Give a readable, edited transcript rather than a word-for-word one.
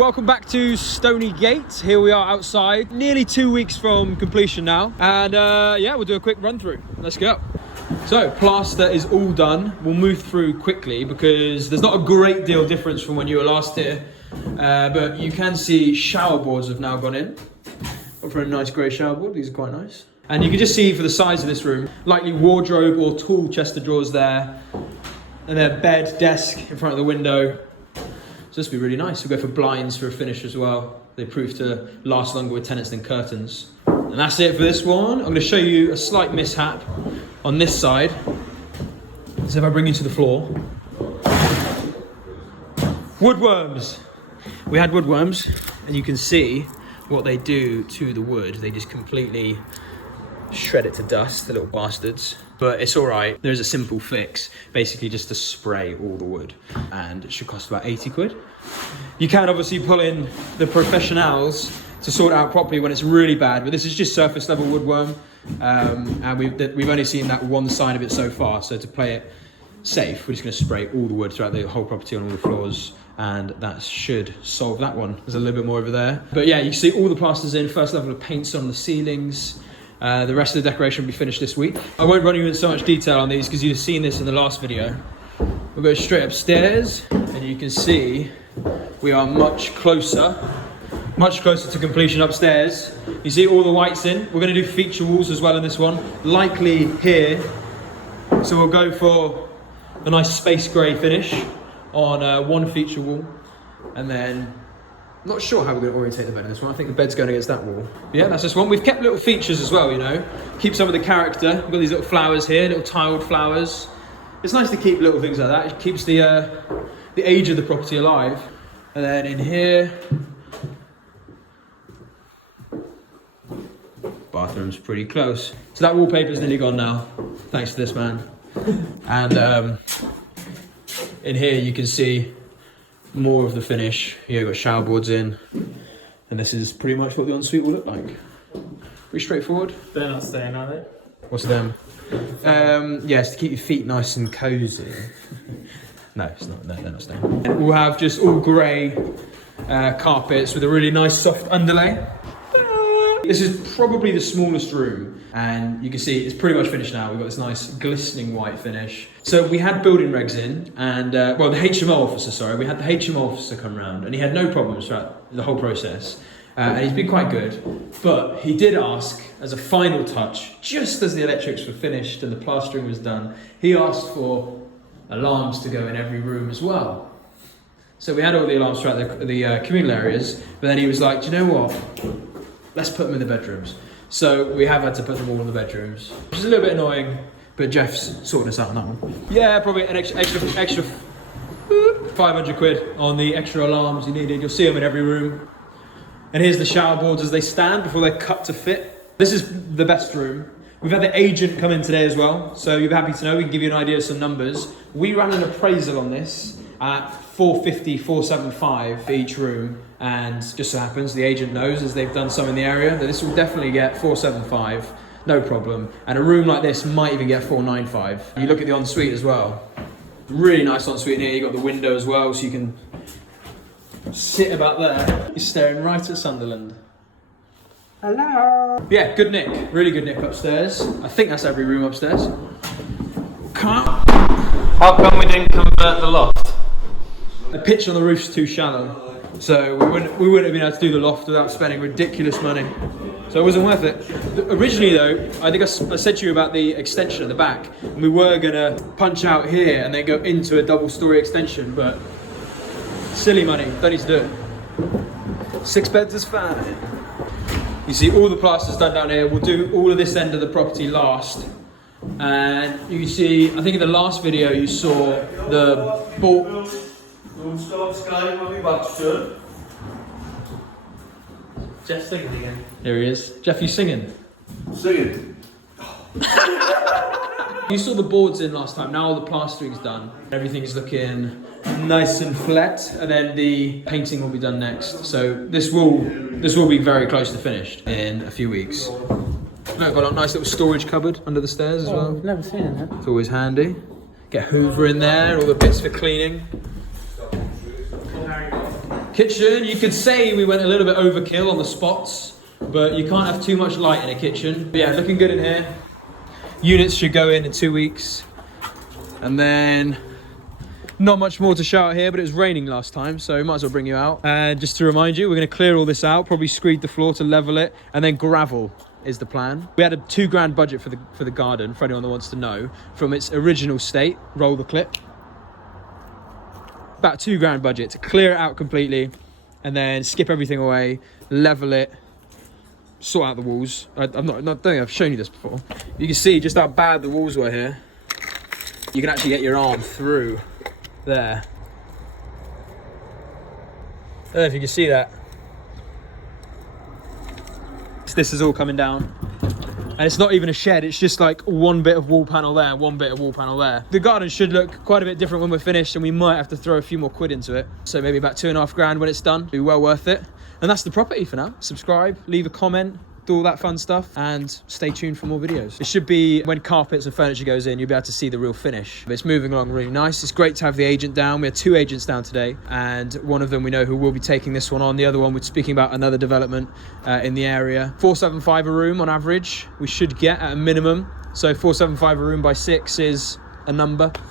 Welcome back to Stoney Gate. Here we are outside, nearly 2 weeks from completion now. And yeah, we'll do a quick run through. Let's go. So, plaster is all done. We'll move through quickly because there's not a great deal difference from when you were last here. But you can see shower boards have now gone in. Got for a nice grey shower board. These are quite nice. And you can just see for the size of this room, likely wardrobe or tool chest of drawers there. And then bed, desk in front of the window. So this will be really nice. We'll go for blinds for a finish as well. They prove to last longer with tenants than curtains. And that's it for this one. I'm going to show you a slight mishap on this side. So if I bring you to the floor. Woodworms. We had woodworms and you can see what they do to the wood. They just completely shred it to dust, the little bastards. But it's all right. There's a simple fix, basically just to spray all the wood, and it should cost about 80 quid. You can obviously pull in the professionals to sort it out properly when it's really bad, but this is just surface level woodworm, and we've only seen that one side of it so far. So to play it safe, we're just going to spray all the wood throughout the whole property on all the floors, and that should solve that one. There's a little bit more over there, but yeah, you see all the plasters in, first level of paints on the ceilings. The rest of the decoration will be finished this week. I won't run you in so much detail on these because you've seen this in the last video. We'll go straight upstairs and you can see we are much closer to completion upstairs. You see all the whites in. We're going to do feature walls as well in this one, likely here. So we'll go for a nice space grey finish on one feature wall, and then not sure how we're going to orientate the bed in this one. I think the bed's going against that wall. Yeah, that's this one. We've kept little features as well, you know. Keep some of the character. We've got these little flowers here, little tiled flowers. It's nice to keep little things like that. It keeps the age of the property alive. And then in here, bathroom's pretty close. So that wallpaper's nearly gone now, thanks to this man. And in here you can see more of the finish. Here you've got shower boards in, and this is pretty much what the ensuite will look like. Pretty straightforward. They're not staying, are they? What's them? Yes, to keep your feet nice and cozy. No, it's not. No, they're not staying. And we'll have just all grey carpets with a really nice soft underlay. This is probably the smallest room, and you can see it's pretty much finished now. We've got this nice glistening white finish. So we had building regs in, and well, the HMO officer, sorry, we had the HMO officer come round, and he had no problems throughout the whole process, and he's been quite good. But he did ask, as a final touch, just as the electrics were finished and the plastering was done, he asked for alarms to go in every room as well. So we had all the alarms throughout the communal areas, but then he was like, do you know what? Let's put them in the bedrooms. So we have had to put them all in the bedrooms, which is a little bit annoying, but Jeff's sorting us out on that one. Yeah, probably an extra 500 quid on the extra alarms you needed. You'll see them in every room. And here's the shower boards as they stand before they're cut to fit. This is the best room. We've had the agent come in today as well, so you'll be happy to know we can give you an idea of some numbers. We ran an appraisal on this at 450, 475 for each room. And just so happens, the agent knows, as they've done some in the area, that this will definitely get 475, no problem. And a room like this might even get 495. You look at the ensuite as well. Really nice ensuite in here. You've got the window as well, so you can sit about there. You're staring right at Sunderland. Hello. Yeah, good nick. Really good nick upstairs. I think that's every room upstairs. How come we didn't convert the loft? The pitch on the roof's too shallow. So we wouldn't have been able to do the loft without spending ridiculous money. So it wasn't worth it. Originally though, I think I said to you about the extension at the back, and we were gonna punch out here and then go into a double-story extension, but silly money, don't need to do it. 6 beds is fine. You see all the plaster's done down here. We'll do all of this end of the property last. And you can see, I think in the last video you saw the bolt. Don't stop Sky, we'll be back soon. Jeff's singing again. Here he is. Jeff, you singing? Singing. You saw the boards in last time. Now all the plastering's done. Everything's looking nice and flat, and then the painting will be done next. So this will be very close to finished in a few weeks. Look, got a nice little storage cupboard under the stairs as well. I've never seen it. It's always handy. Get Hoover in there, all the bits for cleaning. Kitchen, you could say we went a little bit overkill on the spots, but you can't have too much light in a kitchen. But yeah, looking good in here. Units should go in 2 weeks. And then, not much more to show out here, but it was raining last time, so might as well bring you out. And just to remind you, we're gonna clear all this out, probably screed the floor to level it, and then gravel is the plan. We had a £2,000 budget for the garden, for anyone that wants to know, from its original state. Roll the clip. About £2,000 budget to clear it out completely, and then skip everything away, level it, sort out the walls. I don't think I've shown you this before. You can see just how bad the walls were here. You can actually get your arm through there. I don't know if you can see that. This is all coming down. And it's not even a shed, it's just like one bit of wall panel there, one bit of wall panel there. The garden should look quite a bit different when we're finished, and we might have to throw a few more quid into it. So maybe about £2,500 when it's done. Be well worth it. And that's the property for now. Subscribe, leave a comment, do all that fun stuff, and stay tuned for more videos. It should be when carpets and furniture goes in, you'll be able to see the real finish. But it's moving along really nice. It's great to have the agent down. We had 2 agents down today, and one of them we know who will be taking this one on. The other one, we're speaking about another development in the area. 475 a room on average, we should get at a minimum. So 475 a room by 6 is a number.